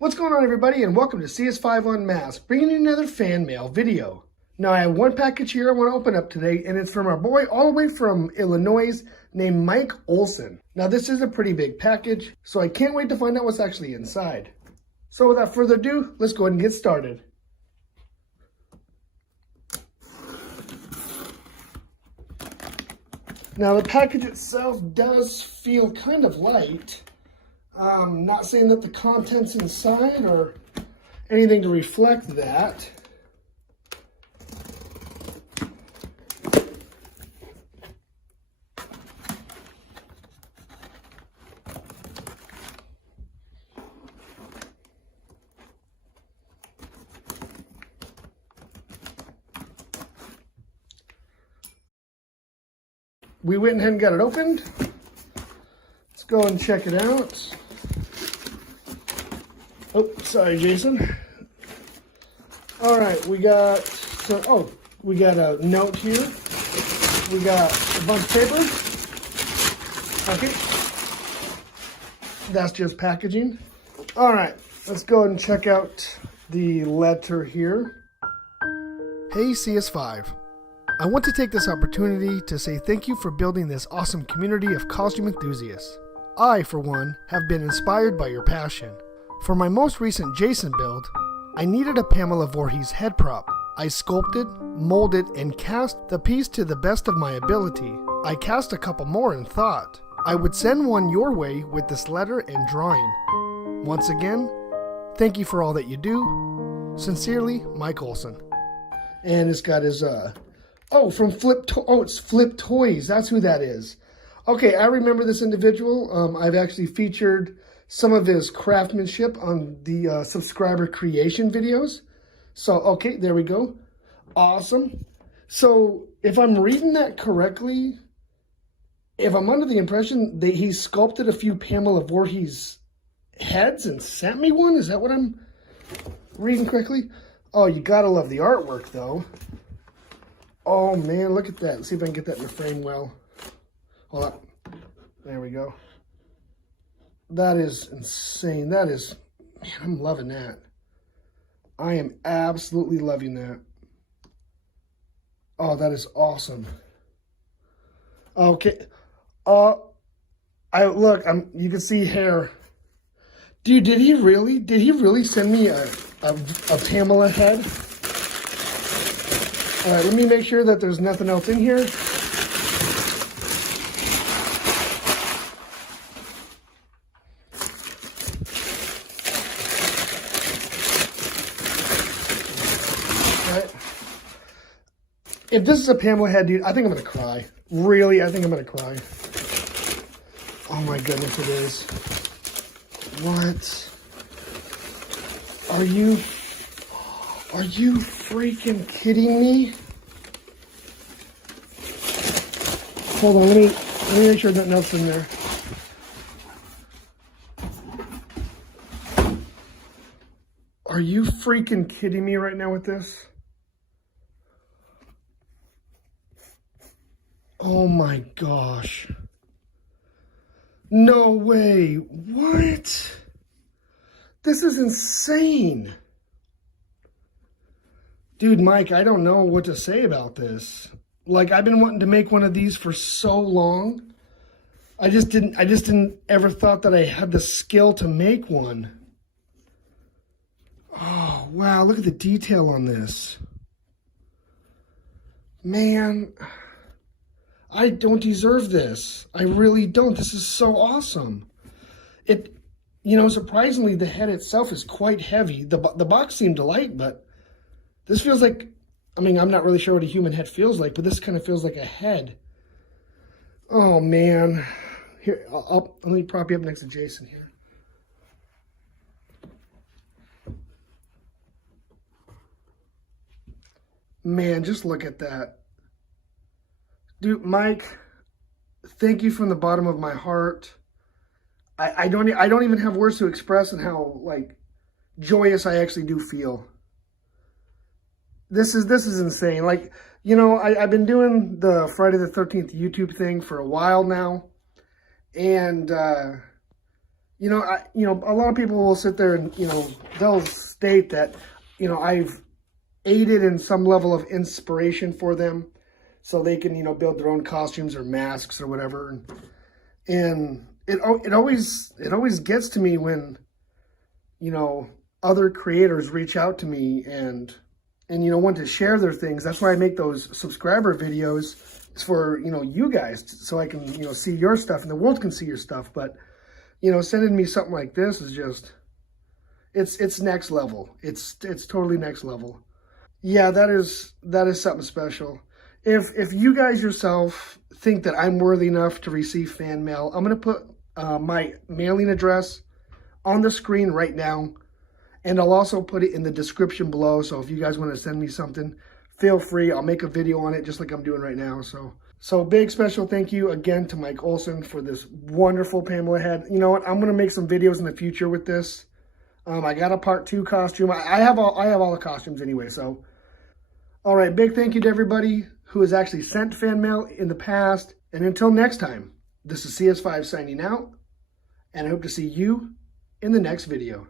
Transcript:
What's going on, everybody, and welcome to CS5 Unmasked, bringing you another fan mail video. Now, I have one package here I want to open up today, and it's from our boy all the way from Illinois named Mike Olson. Now, this is a pretty big package, so I can't wait to find out what's actually inside. So without further ado, let's go ahead and get started. Now, the package itself does feel kind of light. Not saying that the contents inside or anything to reflect that. We went ahead and got it opened. Let's go and check it out. Oh, sorry, Jason. All right, we got a note here. We got a bunch of paper. Okay, that's just packaging. All right, let's go ahead and check out the letter here. Hey, CS5. I want to take this opportunity to say thank you for building this awesome community of costume enthusiasts. I, for one, have been inspired by your passion. For my most recent Jason build, I needed a Pamela head prop. I sculpted, molded, and cast the piece to the best of my ability. I cast a couple more and thought I would send one your way with this letter and drawing. Once again, thank you for all that you do. Sincerely, Mike Olson. And it's got his, from it's Flip Toys. That's who that is. Okay, I remember this individual. I've actually featured some of his craftsmanship on the subscriber creation videos. So, okay, there we go. Awesome. So, if I'm reading that correctly, if I'm under the impression that he sculpted a few Pamela Voorhees heads and sent me one, is that what I'm reading correctly? Oh, you gotta love the artwork, though. Oh, man, look at that. Let's see if I can get that in the frame well. Hold up. There we go. That is insane. That is, man, I'm loving that. I am absolutely loving that. Oh, that is awesome. Okay. You can see hair. Dude, did he really send me a Pamela head? All right, let me make sure that there's nothing else in here. If this is a Pamela head, dude, I think I'm going to cry. Really, I think I'm going to cry. Oh my goodness, it is. What? Are you freaking kidding me? Hold on, let me make sure nothing else in there. Are you freaking kidding me right now with this? Oh my gosh. No way. What? This is insane. Dude, Mike, I don't know what to say about this. Like, I've been wanting to make one of these for so long. I just didn't ever thought that I had the skill to make one. Oh, wow, look at the detail on this. Man, I don't deserve this. I really don't. This is so awesome. Surprisingly, the head itself is quite heavy. The box seemed light, but this feels like, I'm not really sure what a human head feels like, but this kind of feels like a head. Oh, man. Here, let me prop you up next to Jason here. Man, just look at that. Dude, Mike, thank you from the bottom of my heart. I don't even have words to express and how, like, joyous I actually do feel. This is insane. Like, I've been doing the Friday the 13th YouTube thing for a while now. And A lot of people will sit there and, they'll state that, I've aided in some level of inspiration for them so they can, build their own costumes or masks or whatever. And it always gets to me when, other creators reach out to me and want to share their things. That's why I make those subscriber videos. It's for, you guys, so I can, see your stuff and the world can see your stuff. But, sending me something like this is just, it's next level. It's totally next level. Yeah, that is something special. If you guys yourself think that I'm worthy enough to receive fan mail, I'm going to put my mailing address on the screen right now. And I'll also put it in the description below. So if you guys want to send me something, feel free. I'll make a video on it just like I'm doing right now. So big special thank you again to Mike Olson for this wonderful Pamela Head. You know what? I'm going to make some videos in the future with this. I got a part 2 costume. I have all the costumes anyway. So, all right. Big thank you to everybody who has actually sent fan mail in the past. And until next time, this is CS5 signing out. And I hope to see you in the next video.